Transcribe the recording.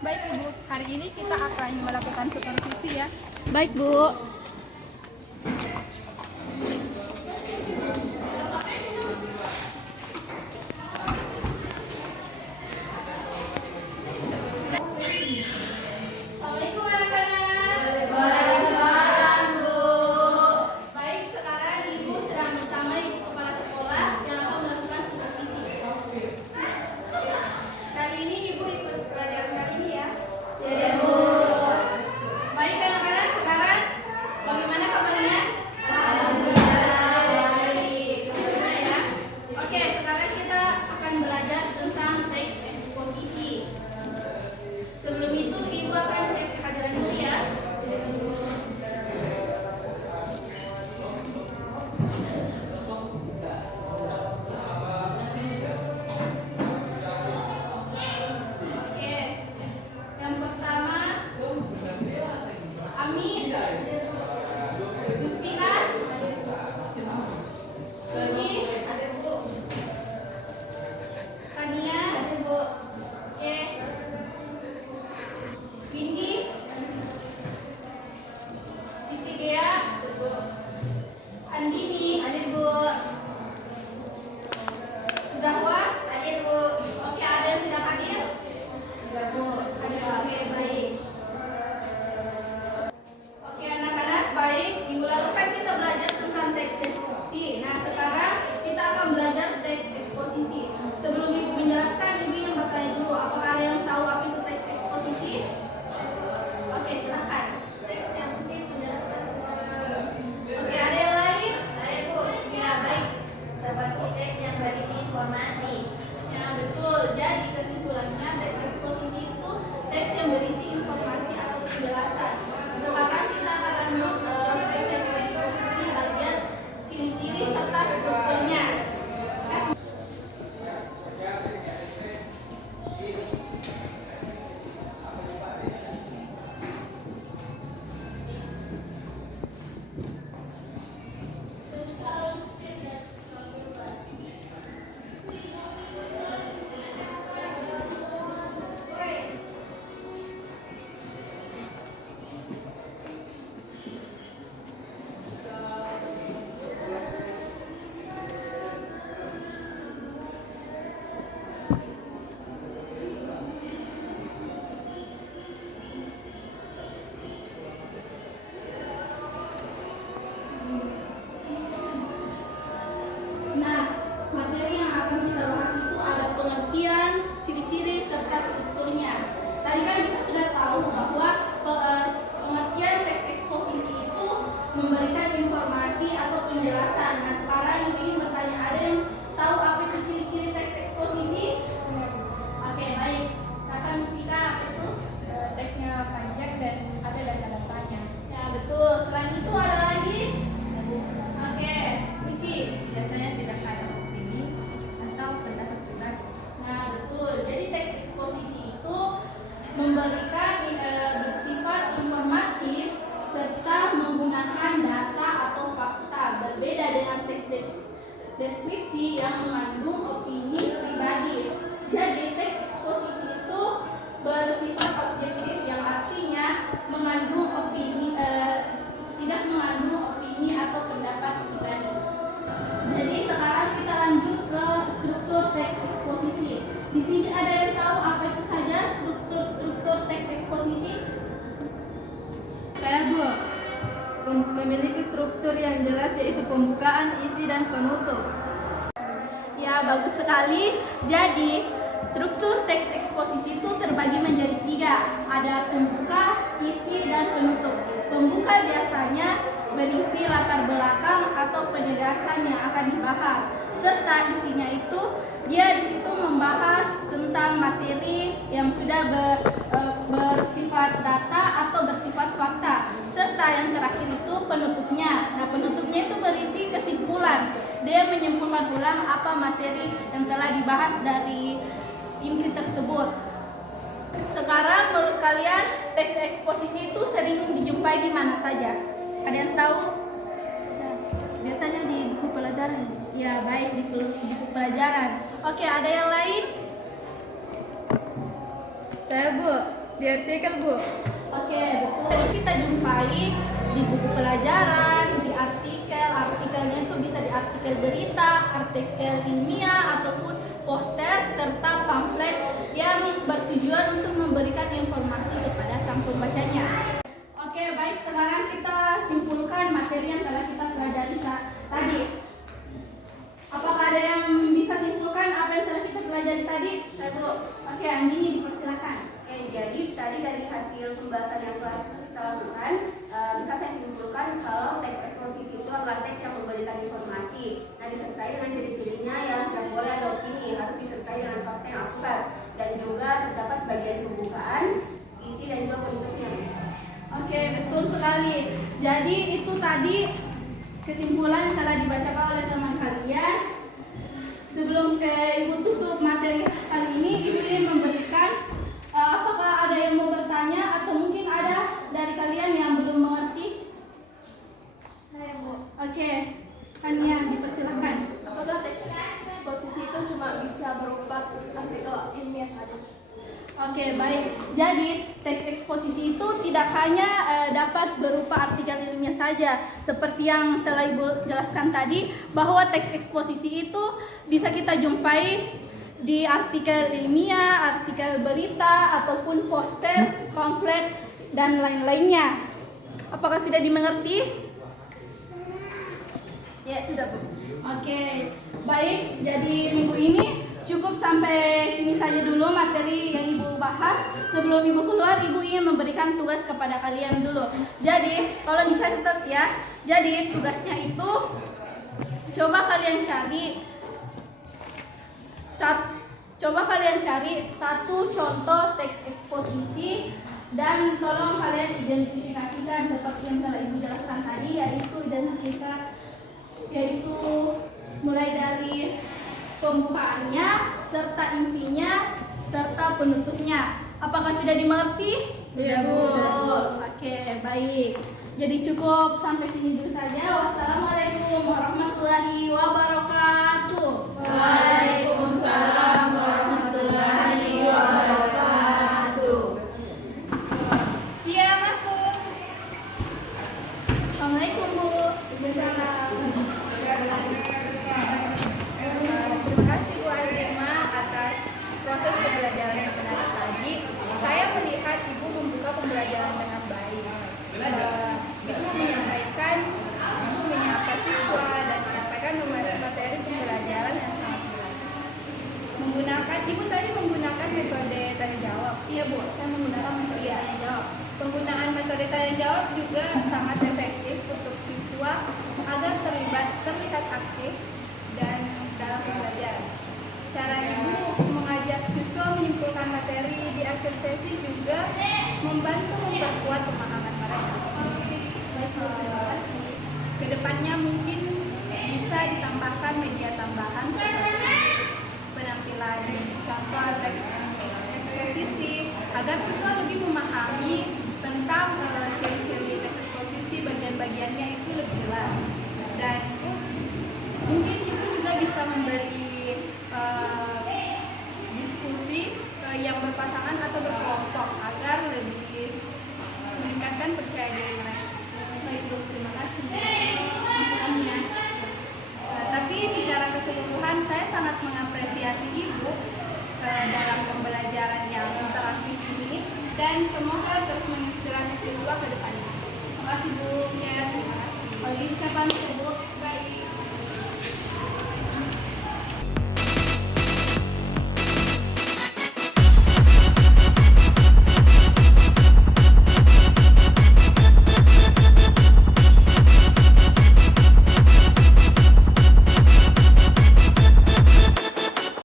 Baik Ibu, hari ini kita akan melakukan supervisi ya. Baik, Bu. Assalamualaikum anak-anak. Waalaikumsalam, Bu. Baik, sekarang Ibu sedang bersama Ibu Kepala Sekolah yang akan melakukan supervisi. Kali ini Ibu ikut pelajaran kali ini ya. Ya, Bu. Baik anak-anak, sekarang bagaimana kabarnya? Alhamdulillah baik. Nah ya. Oke, sekarang kita akan belajar tentang teks eksposisi. Sebelum itu Ibu akan cek kehadiran dulu ya. Oke. Yang pertama, Ami, Mustina, Suci, Tania, oke, Windy, Siti Gea, Andini, Zahwa, oke, ada yang tidak hadir? Ada, oke, baik. Oke anak-anak, baik. Minggu lalu kan kita belajar tentang teks deskripsi. Nah sekarang kita akan belajar teks eksposisi. Sebelum Ibu menjelaskan, Ibu yang bertanya dulu, apakah ada yang tahu apa itu teks eksposisi? Oke, silakan. Teks yang penting menjelaskan. Oke, ada yang lain? Ya, baik. Seperti teks yang berisi informasi. Ya, betul. Jadi kesimpulannya teks eksposisi itu teks yang berisi informasi atau penjelasan. Sekarang kita akan lanjut ke teks eksposisi bagian ciri-ciri serta strukturnya. Nah, materi yang akan kita bahas itu ada pengertian, ciri-ciri, serta strukturnya. Tadi kan kita sudah tahu bahwa pengertian teks eksposisi itu memberikan informasi atau penjelasan. Nah, sekarang ini bertanya, ada yang tahu apa itu ciri-ciri teks eksposisi? Oke, baik. Kakak Mustika, apa itu? Teksnya panjang dan ada data-datanya. Ya, betul. Selain itu ada lagi? Oke, Suci. Biasanya tidak ada opini atau pendapat pribadi. Nah, betul. Jadi teks eksposisi itu memberikan bersifat informatif serta menggunakan data atau fakta, berbeda dengan teks deskripsi yang mengandung opini pribadi. Jadi teks eksposisi itu bersifat objektif yang artinya mengandung opini tidak mengandung opini atau pendapat pribadi. Jadi sekarang kita lanjut ke struktur teks eksposisi. Di sini ada yang tahu apa itu saja struktur teks eksposisi? Saya Bu, memiliki struktur yang jelas yaitu pembukaan, isi, dan penutup. Ya, bagus sekali. Jadi struktur teks eksposisi itu terbagi menjadi 3. Ada pembuka, isi, dan penutup. Pembuka biasanya berisi latar belakang atau penegasan yang akan dibahas, serta isinya itu dia di situ membahas tentang materi yang sudah bersifat data atau bersifat fakta, serta yang terakhir itu penutupnya. Nah, penutupnya itu berisi kesimpulan. Dia menyimpulkan ulang apa materi yang telah dibahas dari inti tersebut. Sekarang menurut kalian teks eksposisi itu sering dijumpai di mana saja? Ada yang tahu? Biasanya di buku pelajaran. Ya, baik, di buku pelajaran. Oke, ada yang lain? Saya Bu, Di artikel, Bu. Oke, betul. Kita jumpai di buku pelajaran, di artikel. Artikelnya itu bisa di artikel berita, artikel ilmiah, ataupun poster, serta pamflet yang bertujuan untuk memberikan informasi kepada sang pembacanya. Oke, baik. Sekarang kita simpulkan materi yang telah kita pelajari tadi. Apakah ada yang bisa simpulkan apa yang telah kita pelajari tadi? Saya Bu. Oke, Andi, dipersilakan. Oke, jadi tadi dari hasil pembahasan yang telah kita lakukan, bisa saya simpulkan kalau teks eksposisi itu adalah teks yang memberikan informasi. Nah, disertai dengan ciri-cirinya yang tidak boleh ada opini, harus disertai dengan fakta yang akurat, dan juga terdapat bagian pembukaan, isi dan juga penutupnya. Oke, betul sekali. Jadi itu tadi kesimpulan yang telah dibacakan oleh teman kalian. Sebelum Ibu tutup materi kali ini, Ibu ingin memberikan apakah ada yang mau bertanya atau mungkin ada dari kalian yang belum mengerti? Saya, Bu. Oke, Tania, dipersilakan. Apakah teks eksposisi itu cuma bisa berupa artikel ilmiah saja? Oke, baik. Jadi, teks eksposisi itu tidak hanya dapat berupa artikel ilmiah saja. Seperti yang telah Ibu jelaskan tadi, bahwa teks eksposisi itu bisa kita jumpai di artikel ilmiah, artikel berita, ataupun poster, pamflet, dan lain-lainnya. Apakah sudah dimengerti? Ya, sudah, Bu. Oke, baik. Jadi minggu ini cukup sampai sini saja dulu materi yang Ibu bahas. Sebelum Ibu keluar, Ibu ingin memberikan tugas kepada kalian dulu. Jadi, tolong dicatat ya. Jadi, tugasnya itu coba kalian cari satu contoh teks eksposisi dan tolong kalian identifikasikan seperti yang telah Ibu jelaskan tadi, yaitu mulai dari pembukaannya, serta intinya, serta penutupnya. Apakah sudah dimengerti? Iya, Bu. Oke, baik. Jadi cukup sampai sini dulu saja. Wassalamualaikum warahmatullahi wabarakatuh. Waalaikumsalam warahmatullahi wabarakatuh. Iya, masuk. Assalamualaikum, Bu. Terima kasih Bu Azima atas proses pembelajaran yang menarik tadi. Saya melihat Ibu membuka pembelajaran dengan baik. Ibu menyampaikan, Ibu menyapa siswa dan menyampaikan materi pembelajaran yang sangat jelas. Ibu tadi menggunakan metode tanya jawab. Iya Bu, saya menggunakan metode tanya jawab. Penggunaan metode tanya jawab juga sangat efektif untuk siswa agar terlihat aktif dan dalam pembelajaran. Cara Ibu mengajak siswa menyimpulkan materi di akhir sesi juga membantu memperkuat pemahaman mereka. Kedepannya mungkin bisa ditambahkan media tambahan seperti penampilan contoh teks eksposisi agar siswa lebih memahami tentang ciri-ciri teks eksposisi, bagian-bagiannya itu lebih jelas. Dan mungkin itu juga bisa memberi diskusi yang berpasangan atau berkelompok agar lebih meningkatkan percaya diri mereka. Baik, Bu. Terima kasih masukannya. Tapi secara keseluruhan saya sangat mengapresiasi Ibu dalam pembelajaran yang interaktif ini dan semoga terus menginspirasi siswa ke depannya. Terima kasih, Bu. Ya, terima kasih. Siapa